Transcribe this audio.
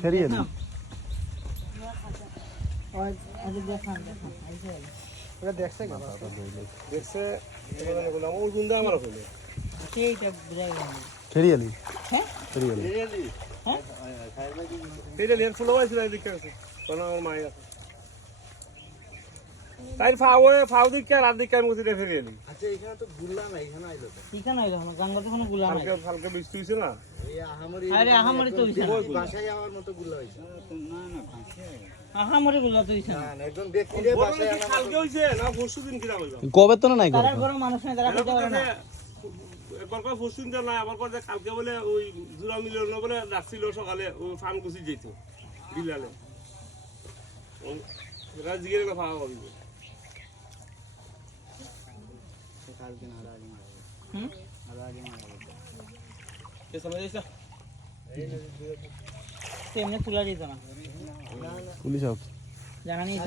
খেরিয়ে নি দেখছে দেখছে ওই গুন্ডা আমার হলো খেরিয়ালি হ্যাঁ ফুল হয়েছিল এদিকে আমার মাই আছে তাই ফাও দিকে আর দিকে আমি উঠে ফেরিয়ালি আচ্ছা এখানে তো গুল্লা নাই এখানে আইলো তো এখানে আইলো না গঙ্গাতে কোনো গুলা নাই হালকা বৃষ্টি হয়েছে না এই আহামরি আরে আহামরি তো হইছে না বাসায় আমার মতো গুল্লা হইছে আহামরি গুলা তো হইছে না না একজন ব্যক্তিরে বাসায় আমার কালকে হয়েছে না পরশু দিন কিনা হইলো কবে তো নাই তারা ঘর মানুষ নাই তারা কইতে পারে না একবার কয় পরশু দিন নাই আবার কয় কালকে বলে ওই জোড়া মিলন বলে রাখছিল সকালে ওই ফার্ম গুছি যেত বিলালে রাজগিরে ফাওয়া হবে কালকে না আগে মারা হুম আগে মারা কে সময় যাইছা তেমনি তুলা দিত না পুলিশ জানা নেই